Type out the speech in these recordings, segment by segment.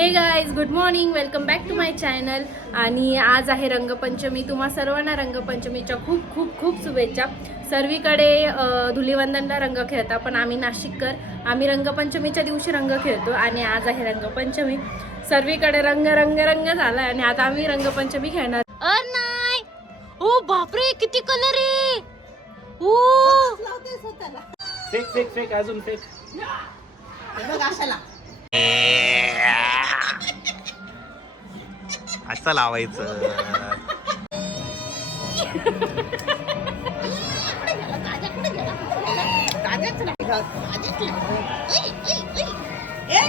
हे guys, good morning, welcome back to my channel. आणि आज आहे रंगपंचमी. तुम्हा सर्वांना रंगपंचमीच्या खूप खूप खूप शुभेच्छा. सर्वीकडे धुलीवंदनला रंग खेळतात, पण आम्ही नाशिककर, आम्ही रंगपंचमीच्या दिवशी रंग खेळतो. आणि आज आहे रंगपंचमी. सर्वीकडे रंग रंग रंग झाला आणि आता आम्ही रंगपंचमी खेळणार. नाही, ओ बापरे, किती कलर आहे. ओ फेक फेक फेक अजून फेक. असं लावायचं.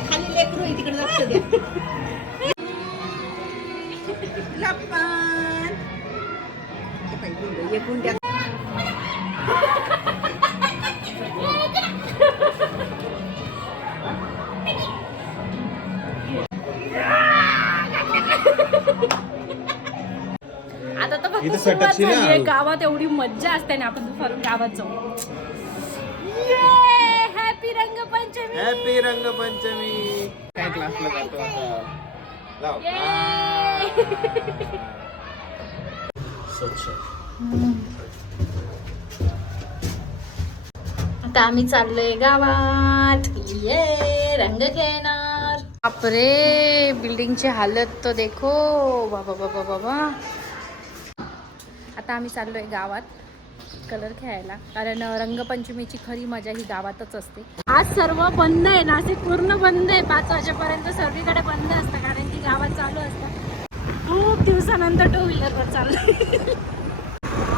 खाली लेकरू तिकडे लक्ष द्या. लपन एकूण द्या. आता तर फक्त सुरुवात झाली आहे. गावात एवढी मज्जा असते ना, आपण दुपारून गावात जाऊ. हॅपी रंगपंचमी. हॅपी रंगपंचमी. काय क्लासला जातो आता. लाव. आता आम्ही चाललोय गावात. ये रंग खेळणार. बापरे, बिल्डिंगची हालत तो देखो. बाबा बाबा बाबा. आता आम्ही चाललोय गावात कलर खेळायला, कारण रंगपंचमीची खरी मजा ही गावातच असते. आज सर्व बंद आहे, नाशिक पूर्ण बंद आहे. 5 वाजेपर्यंत सर्वीकडे बंद असतं, कारण की गावात चालू असतं. खूप दिवसानंतर 2 व्हीलरवर चाललोय.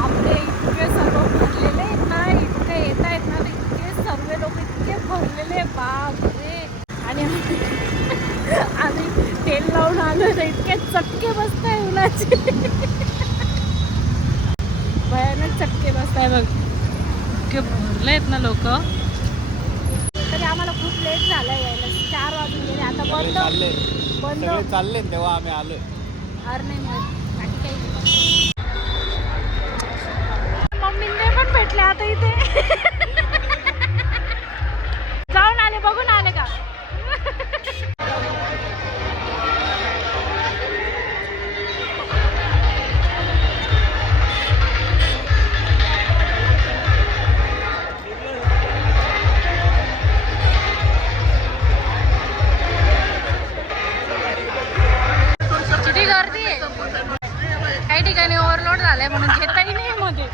आपले इतके सर्व भरलेले आहेत ना, इतके येत आहेत ना, इतके सर्व लोक इतके भरलेले, बापरे. आणि आम्ही तेल लावून आलो तर इतके चटके बसताय उन्हाचे. भयानक चटके बसताय बघ, इतके भरले आहेत ना लोक. तरी आम्हाला खूप लेट झालाय यायला. 4 वाजून गेले. आता बंद चालले तेव्हा आम्ही आलोय. अरे नाही, बाकी काही मम्मीने पण भेटले आता इथे. जाऊन आले, बघून आले का. किती गर्दी आहे. काही ठिकाणी ओव्हरलोड झालाय म्हणून घेताही नाही मध्ये.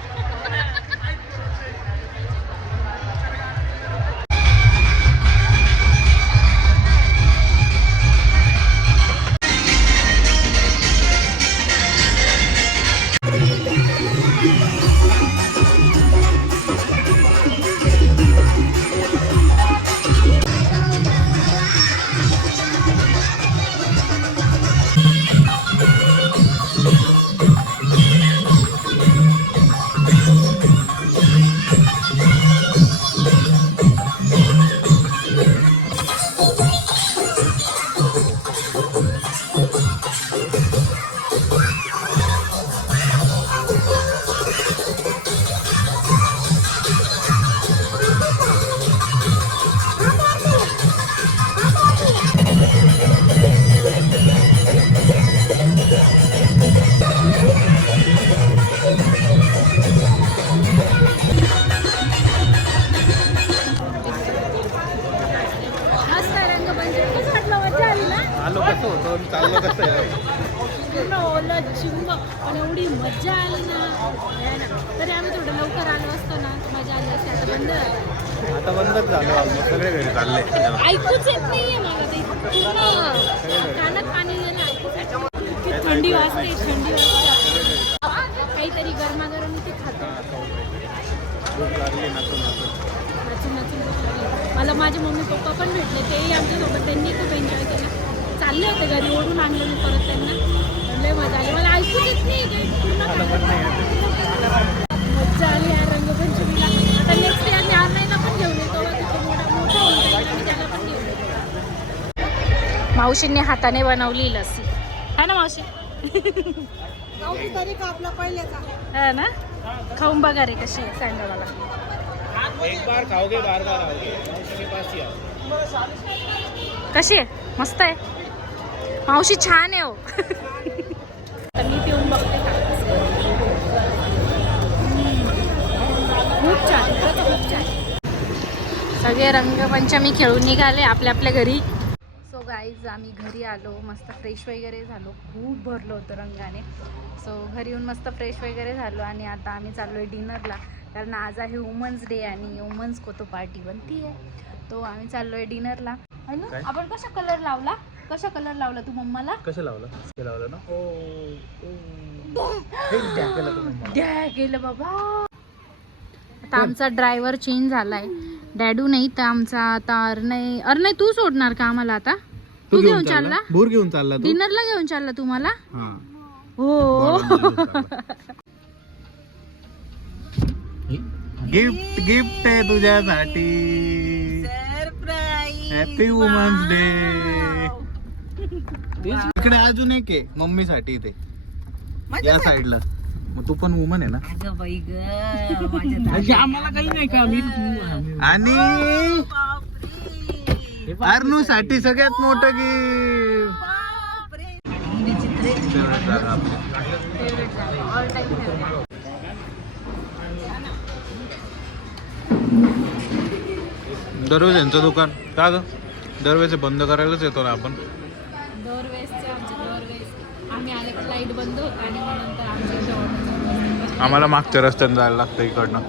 आलो कसं होतं, चाललो कसं आहे. पूर्ण ओलं चिंब, पण एवढी मजा आली ना. तरी आम्ही थोडं लवकर आलो असतो ना, मजा आली असते. आता बंद झालं. आता बंदच झालं. सगळे घरी चालले. ऐकूच येत नाहीये मला ते. पूर्ण कानात पाणी गेलं. ऐकूच येत नाही. इतकी थंडी वाजते, थंडी वाजते. काहीतरी गरमागरम इथे खातो. भूक लागली नाचून नाचून नाचून भूक लागली. मला माझे मम्मी पप्पा पण भेटले, तेही आमच्यासोबत. त्यांनी खूप एन्जॉय केला. चालले होते घरी, ओढून आणलं मी परत त्यांना. लय मजा आली. मला ऐकूच येत नाही. मज्जा आली यार रंगपंचमीला. आता नेक्स्ट इयर मी आणायला पण घेऊन येतो. मोठा होऊन जाईल आणि त्याला पण घेऊन येतो. मावशींनी हाताने बनवली लस्सी, है ना मावशी. तरी का आपला पहिल्याचा है ना. खाऊन बघा रे कशी आहे सँडलवाला. एक बार खाओगे बार बार आओगे. मौसी के पास ही आओ. कशी आहे? मस्त आहे. मावशी छान आहे हो. तर मी पिऊन बघते का. खूप छान, खरंच खूप छान. सगळे रंगपंचमी खेळून निघाले आपल्या आपल्या घरी. सो गाईज आम्ही घरी आलो, मस्त फ्रेश वगैरे झालो. खूप भरलं होतं रंगाने. सो घरी येऊन मस्त फ्रेश वगैरे झालो आणि आता आम्ही चाललो आहे डिनरला. कारण आज आहे वुमन्स डे आणि वुमन्स कोतो पार्टी बनती आहे. तो आम्ही चाललो आहे डिनरला. आपण कसा कलर लावला, कसा कलर लावला तू मम्माला? कसं लावलं? ते लावलं ना. द्या गेलं बाबा. आता आमचा ड्रायव्हर चेंज झालाय. डॅडू नाही तर आमचा आता अरे तू सोडणार का आम्हाला आता? तू घेऊन चालला? भूर घेऊन चालला तू? डिनरला घेऊन चालला तुम्हाला? हा. हो. गिफ्ट आहे तुझ्यासाठी. Happy women's day. इकडे अजून एक आहे मम्मीसाठी ते या साईडला. मग तू पण वुमन आहे ना? आम्हाला काही नाही का? आणि अर्नू साठी सगळ्यात मोठं दरवेळेस यांचं दुकान का ग? दरवेळेस बंद करायलाच येतो ना आपण. आम्ही आले की लाईट बंद होत आणि मग नंतर आमच्या आम्हाला मागच्या रस्त्याने जायला लागतं इकडनं.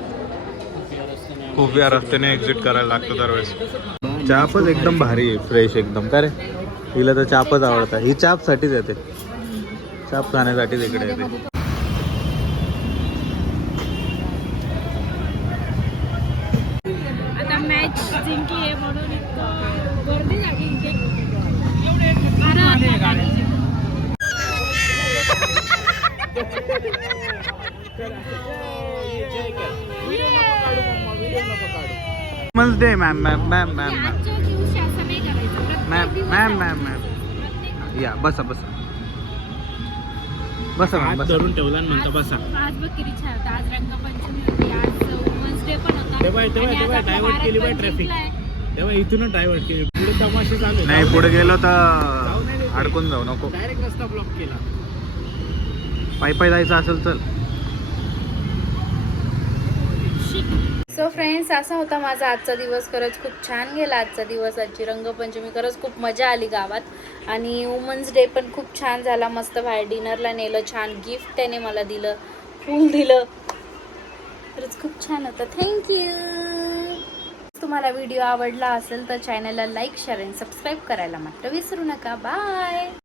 खूप या रस्त्याने एक्झिट करायला लागतं दरवेळेस. चापच एकदम भारी आहे, फ्रेश एकदम. का रे, हिला तर चापच आवडतात. ही चाप साठीच येते, चाप खाण्यासाठीच इकडे येते. आता मॅच जिंकली आहे म्हणून इतकं गर्दी झाली इथे. Women's day ma'am ma'am ma'am ma'am ma'am आजच्या दिवशी असं नाही करायचं. मॅम मॅम मॅम मॅम या बसा बसा बसा मॅम हात बसा. धरून ठेवला आणि म्हणता बसा. आज बघ किती छान होतं. आज रंगपंचमी होती, आज वुमन्स डे पण होता. तेव्हा आणि आज आपला डायव्हर्ट केली बाय भारत पण ट्रॅफिक. जिंकलाय. तेव्हा इथूनच डायव्हर्ट केली. पुढे तमाशे चालू. नाही पुढे गेलो तर अडकून जाऊ नको. डायरेक्ट रस्ता ब्लॉक केला. पायी पायी जायचं असेल तर. सो फ्रेंड्स, असा होता माझा आजचा दिवस. खरंच खूप छान गेला आजचा दिवस. आजची रंगपंचमी खरंच खूप मजा आली गावात. आणि वुमन्स डे पण खूप छान झाला. मस्त बाहेर डिनरला नेलं, छान गिफ्ट त्याने मला दिलं, फूल दिलं. खरंच खूप छान होतं. थँक्यू. तुम्हाला व्हिडिओ आवडला असेल तर चॅनलला लाईक, शेअर आणि सबस्क्राईब करायला मात्र विसरू नका. बाय.